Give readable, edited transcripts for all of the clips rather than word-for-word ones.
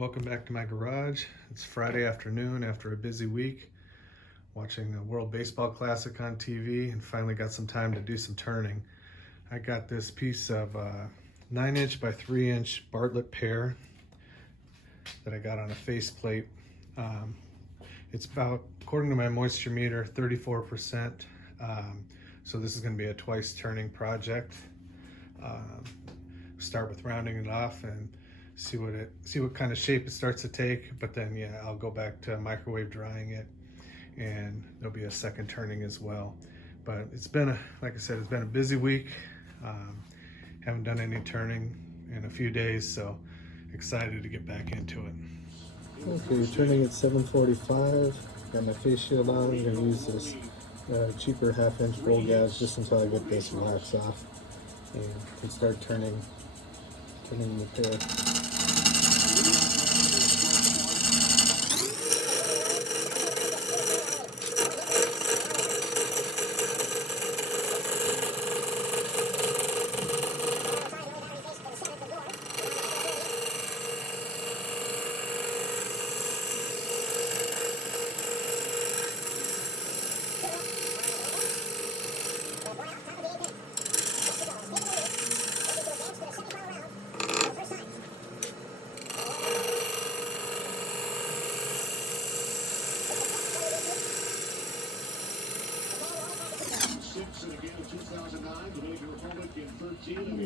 Welcome back to my garage. It's Friday afternoon after a busy week, watching the World Baseball Classic on TV, and finally got some time to do some turning. I got this piece of 9" by 3" Bartlett Pear that I got on a faceplate. It's about, according to my moisture meter, 34%. So this is going to be a twice turning project. Start with rounding it off and see what kind of shape it starts to take, but then I'll go back to microwave drying it, and there'll be a second turning as well. But it's been like I said, it's been a busy week. Haven't done any turning in a few days, so excited to get back into it. Okay, turning at 7:45. Got my face shield on. I'm gonna use this cheaper 1/2" bowl gouge just until I get this wax off, and can start turning the pear.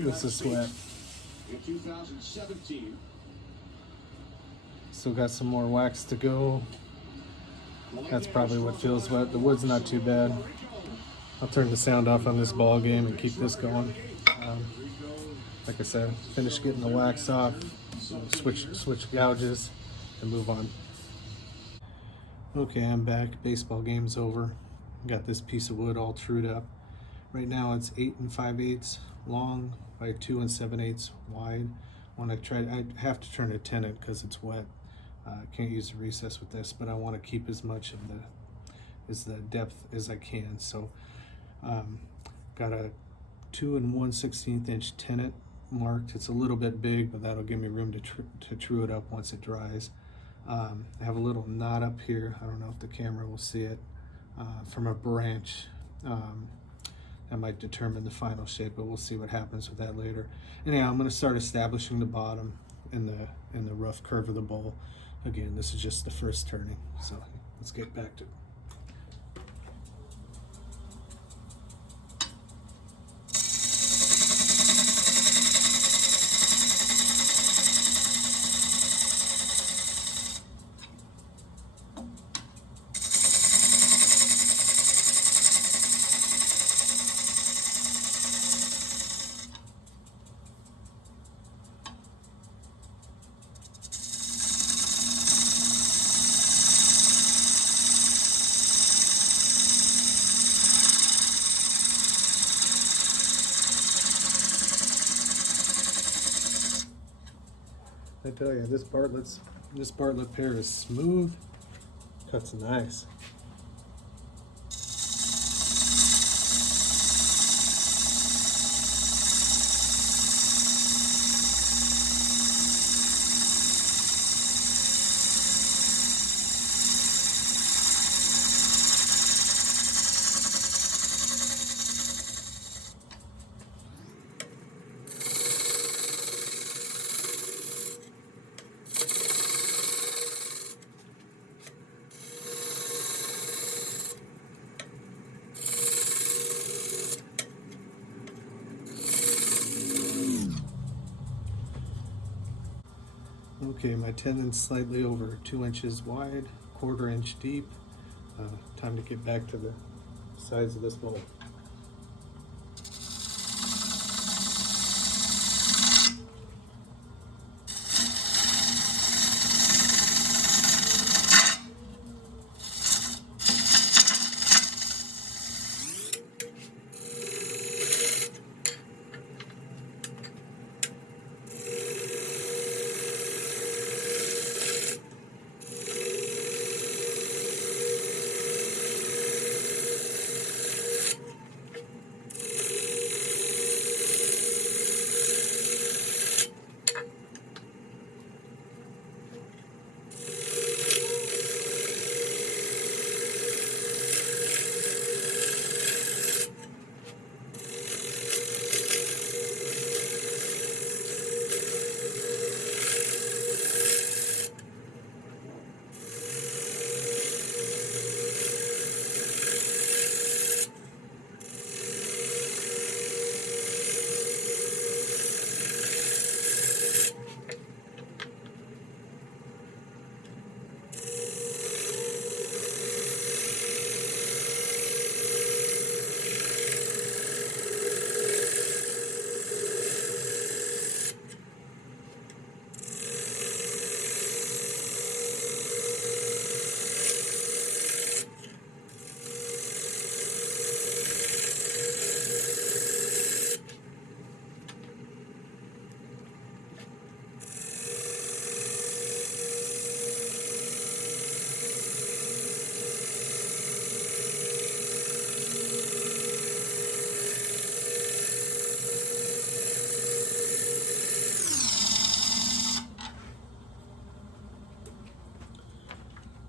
This is wet. In 2017. Still got some more wax to go. That's probably what feels wet. The wood's not too bad. I'll turn the sound off on this ball game and keep this going. Like I said, finish getting the wax off, switch gouges, and move on. Okay, I'm back. Baseball game's over. Got this piece of wood all trued up. Right now it's 8 5/8 long by 2 7/8 wide. I have to turn a tenant because it's wet. I can't use the recess with this, but I want to keep as much of the depth as I can. So got a 2 1/16" tenant marked. It's a little bit big, but that'll give me room to true it up once it dries. I have a little knot up here. I don't know if the camera will see it, from a branch. That might determine the final shape, but we'll see what happens with that later. Anyhow, I'm going to start establishing the bottom in the rough curve of the bowl. Again, this is just the first turning, so let's get back to it. I tell you, this Bartlett Pear is smooth. Cuts nice. Okay, my tendon's slightly over 2 inches wide, 1/4 inch deep. Time to get back to the sides of this bowl.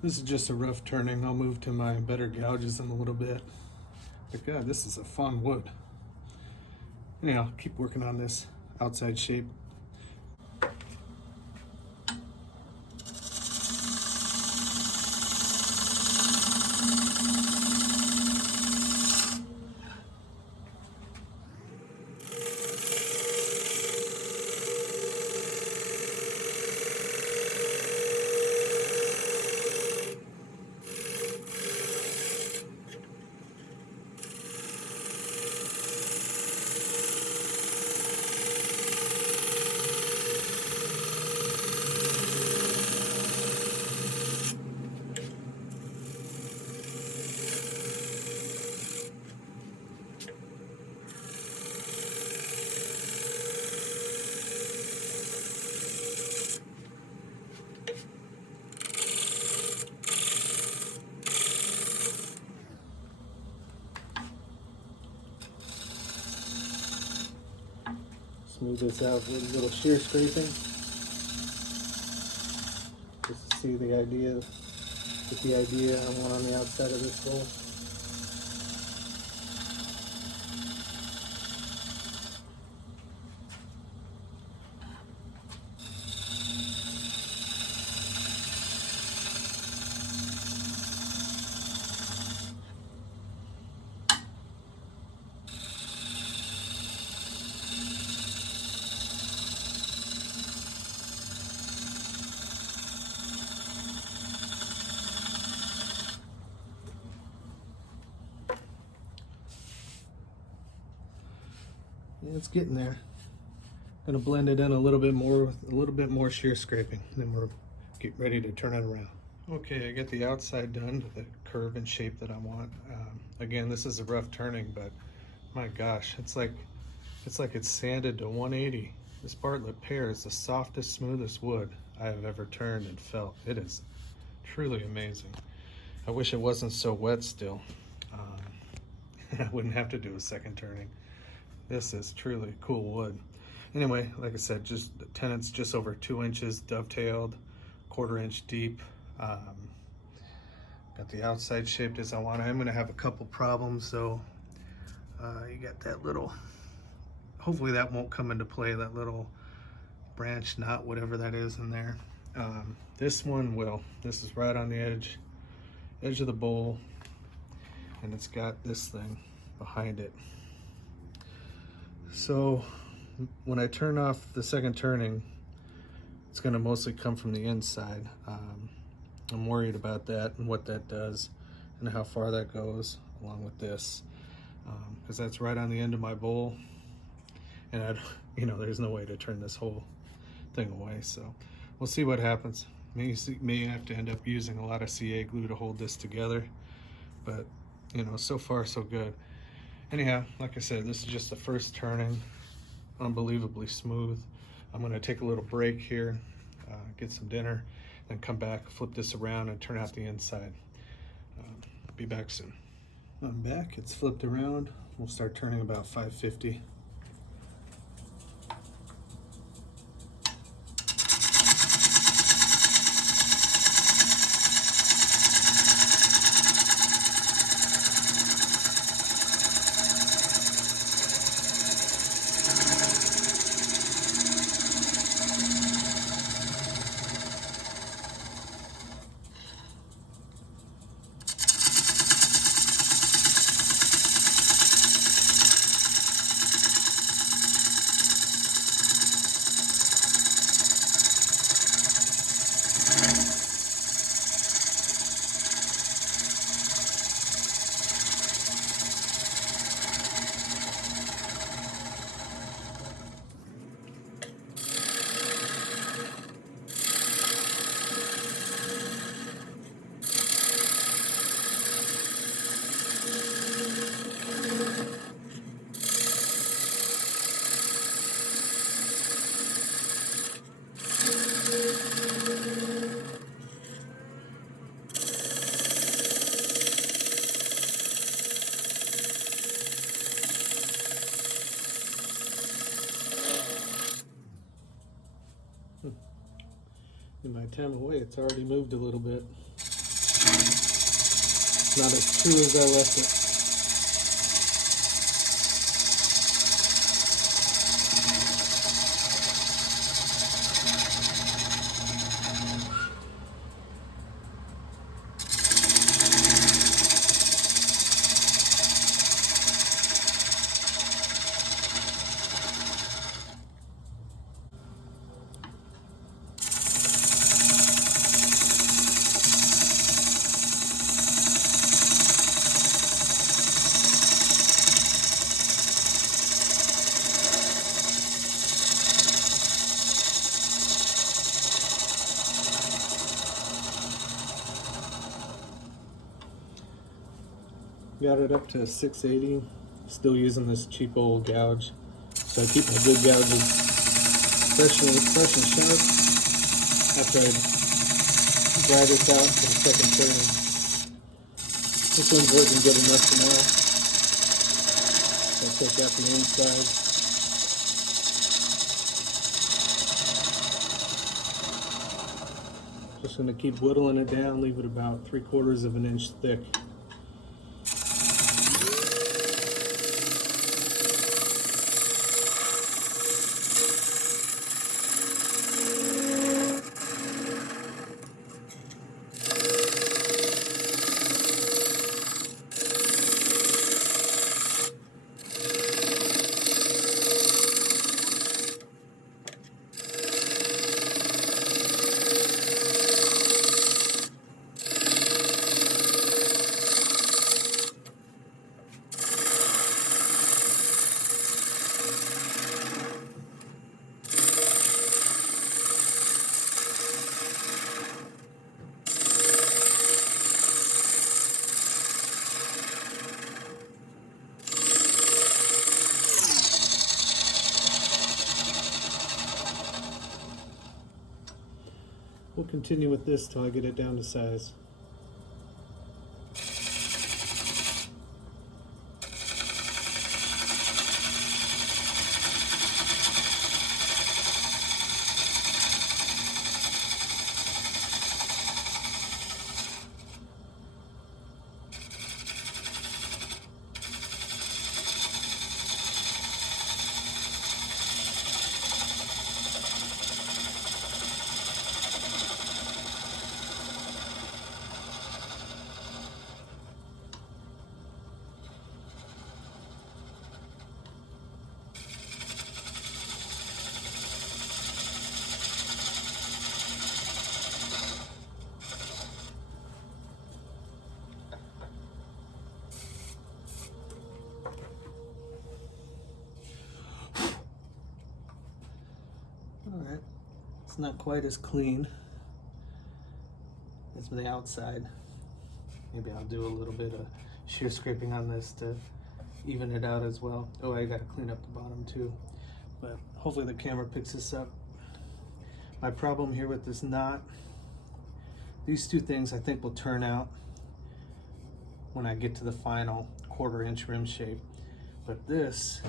This is just a rough turning. I'll move to my better gouges in a little bit. But God, this is a fun wood. Anyhow, keep working on this outside shape. Smooth this out with a little shear scraping, just to see the idea, get the idea I want on the outside of this hole. Yeah, it's getting there. Gonna blend it in a little bit more with a little bit more shear scraping. Then we're get ready to turn it around. Okay, I got the outside done to the curve and shape that I want. Again, this is a rough turning, but my gosh, it's like it's sanded to 180. This Bartlett Pear is the softest, smoothest wood I have ever turned and felt. It is truly amazing. I wish it wasn't so wet still. I wouldn't have to do a second turning. This is truly cool wood. Anyway, like I said, just the tenon's just over 2 inches dovetailed, 1/4 inch deep. Got the outside shaped as I want. I'm gonna have a couple problems, so you got that little, hopefully that won't come into play, that little branch knot, whatever that is in there. This one will. This is right on the edge of the bowl, and it's got this thing behind it. So when I turn off the second turning, it's going to mostly come from the inside. I'm worried about that and what that does and how far that goes along with this, because that's right on the end of my bowl, and there's no way to turn this whole thing away. So we'll see what happens. May have to end up using a lot of CA glue to hold this together, but so far so good. Anyhow, like I said, this is just the first turning. Unbelievably smooth. I'm going to take a little break here, get some dinner, then come back, flip this around, and turn out the inside. Be back soon. I'm back. It's flipped around. We'll start turning about 550. In my time away, it's already moved a little bit. It's not as true as I left it. Got it up to 680. Still using this cheap old gouge. So I keep my good gouges fresh and sharp after I dry this out for the second turning. This one's working good enough for now. I'll take out the inside. Just going to keep whittling it down, leave it about 3/4 of an inch thick. We'll continue with this till I get it down to size. Alright, it's not quite as clean as the outside. Maybe I'll do a little bit of shear scraping on this to even it out as well. Oh, I gotta clean up the bottom too. But hopefully the camera picks this up. My problem here with this knot, these two things I think will turn out when I get to the final 1/4 inch rim shape. But this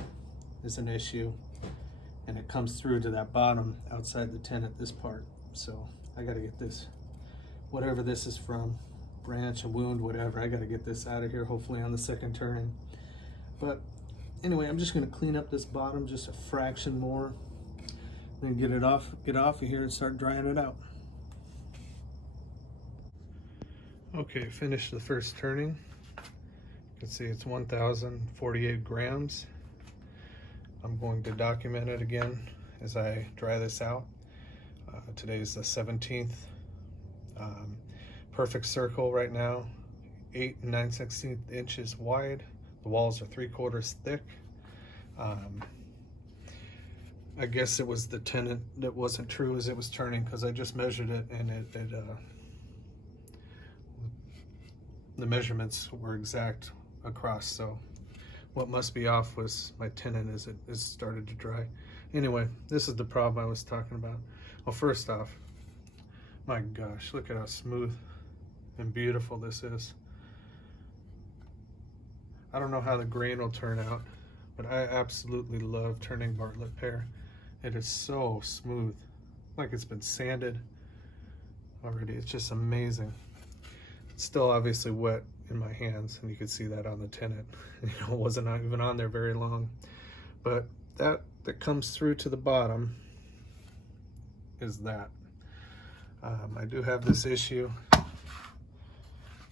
is an issue, and it comes through to that bottom outside the tenon, this part. So I gotta get this, whatever this is from, branch, a wound, whatever, I gotta get this out of here hopefully on the second turning. But anyway, I'm just gonna clean up this bottom just a fraction more, then get off of here and start drying it out. Okay, finished the first turning. You can see it's 1,048 grams. I'm going to document it again as I dry this out. Today is the 17th. Perfect circle right now, 8 9/16 inches wide. The walls are 3/4 thick. I guess it was the tenon that wasn't true as it was turning, because I just measured it and the measurements were exact across. So what must be off was my tenon as it started to dry. Anyway, this is the problem I was talking about. Well, first off, my gosh, look at how smooth and beautiful this is. I don't know how the grain will turn out, but I absolutely love turning Bartlett Pear. It is so smooth, like it's been sanded already. It's just amazing. It's still obviously wet, in my hands, and you can see that on the tenant. You know, it wasn't even on there very long, but that comes through to the bottom is that. I do have this issue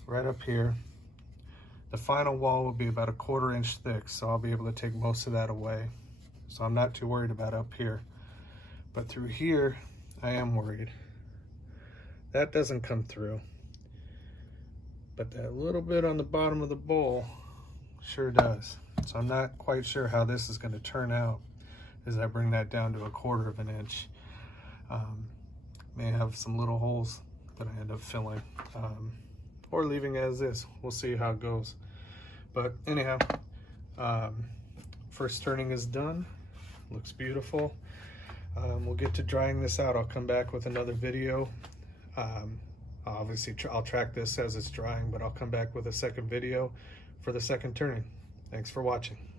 right up here. The final wall will be about 1/4 inch thick, so I'll be able to take most of that away. So I'm not too worried about up here. But through here, I am worried. That doesn't come through. But that little bit on the bottom of the bowl sure does. So I'm not quite sure how this is going to turn out as I bring that down to 1/4 inch. May have some little holes that I end up filling, or leaving as is. We'll see how it goes. But anyhow, first turning is done. Looks beautiful. We'll get to drying this out. I'll come back with another video. Obviously, I'll track this as it's drying, but I'll come back with a second video for the second turning. Thanks for watching.